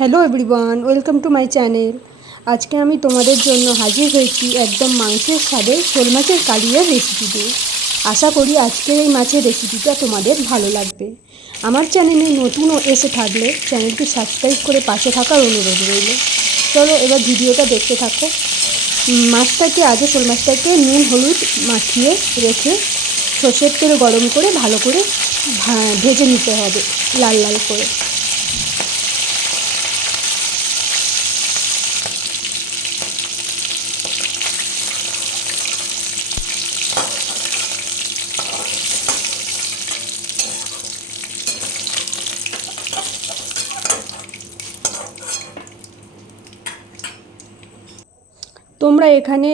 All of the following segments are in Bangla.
Hello everyone welcome to my channel আজকে আমি তোমাদের জন্য হাজির হয়েছি একদম মাংসের স্বাদে শোল মাছের কালিয়ার রেসিপি দিয়ে। আশা করি আজকের এই মাছের রেসিপিটা তোমাদের ভালো লাগবে। আমার চ্যানেলে নতুনও এসে থাকলে চ্যানেলটি সাবস্ক্রাইব করে পাশে থাকার অনুরোধ রইল। চলো এবার ভিডিওটা দেখতে থাকো। মাছটাকে আগে শোল মাছটাকে নুন, হলুদ মাখিয়ে রেখে সর্ষের তেল গরম করে ভালো করে ভেজে নিতে হবে লাল লাল করে। তোমরা এখানে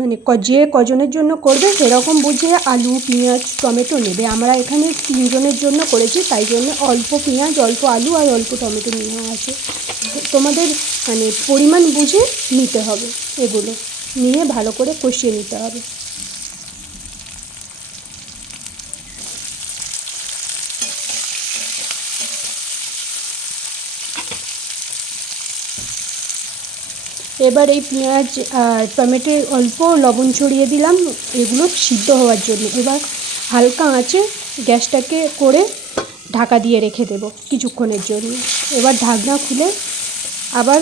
মানে যে কজনের জন্য করবে সেরকম বুঝে আলু, পেঁয়াজ, টমেটো নেবে। আমরা এখানে তিনজনের জন্য করেছি, তাই জন্য অল্প পেঁয়াজ, অল্প আলু আর অল্প টমেটো নিয়ে আছে। তোমাদের মানে পরিমাণ বুঝে নিতে হবে এগুলো। নিয়ে ভালো করে কষিয়ে নিতে হবে। এবার এই পেঁয়াজ আর টমেটো অল্প লবণ ছড়িয়ে দিলাম, এগুলো সিদ্ধ হওয়ার জন্য। এবার হালকা আঁচে গ্যাসটাকে করে ঢাকা দিয়ে রেখে দেবো কিছুক্ষণের জন্য। এবার ঢাকনা খুলে আবার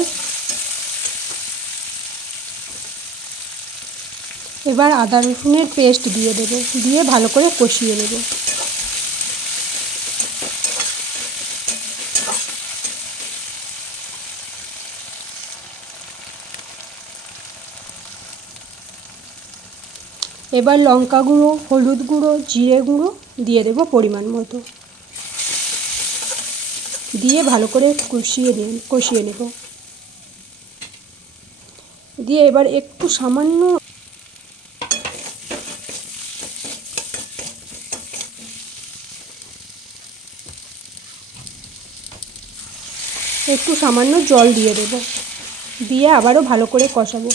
এবার আদা রসুনের পেস্ট দিয়ে দেবো, দিয়ে ভালো করে কষিয়ে নেব। এবার লঙ্কা গুঁড়ো, হলুদ গুঁড়ো, জিরে গুঁড়ো দিয়ে দেবো পরিমাণ মতো। দিয়ে ভালো করে কষিয়ে নিন কষিয়ে নেব। দিয়ে এবার একটু সামান্য একটু সামান্য জল দিয়ে দেবো। দিয়ে আবারও ভালো করে কষাবো।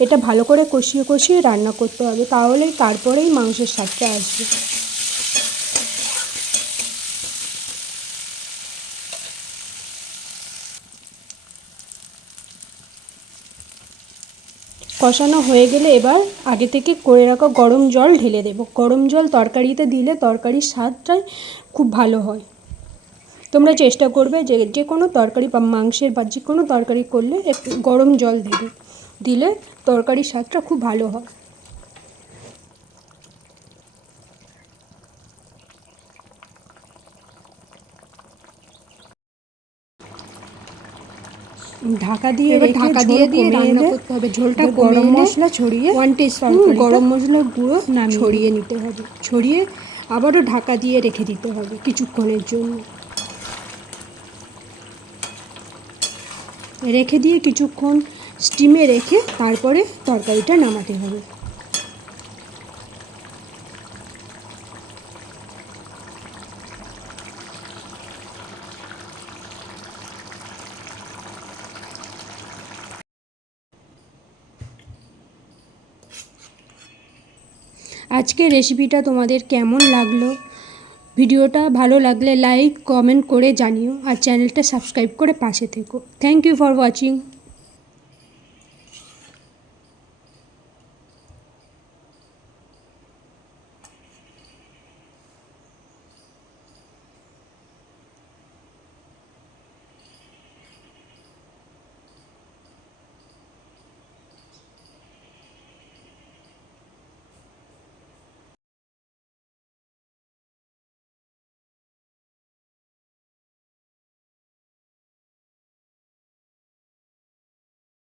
এটা ভালো করে কষিয়ে কষিয়ে রান্না করতে হবে তাহলেই তারপরেই মাংসের স্বাদটা আসবে। কষানো হয়ে গেলে এবার আগে থেকে করে রাখা গরম জল ঢেলে দেবো। গরম জল তরকারিতে দিলে তরকারির স্বাদটাই খুব ভালো হয়। তোমরা চেষ্টা করবে যে যে কোনো তরকারি বা মাংসের বা যে কোনো তরকারি করলে একটু গরম জল দেবে। দিলে তরকারির স্বাদটা খুব ভালো হয়। ঢাকা দিয়ে এবার ঢাকা দিয়ে দিয়ে রান্না করতে হবে। ঝোলটা গরম মশলা ছড়িয়ে ওয়ান টিস্পুন গরম মশলার গুঁড়ো ছড়িয়ে নিতে হবে। ছড়িয়ে আবারও ঢাকা দিয়ে রেখে দিতে হবে কিছুক্ষণের জন্য। রেখে দিয়ে কিছুক্ষণ স্টিমে রেখে তারপরে তরকারিটা নামাতে হবে। আজকের রেসিপিটা তোমাদের কেমন লাগল? ভিডিওটা ভালো লাগলে লাইক, কমেন্ট করে জানিও আর চ্যানেলটা সাবস্ক্রাইব করে পাশে থেকো। Thank you for watching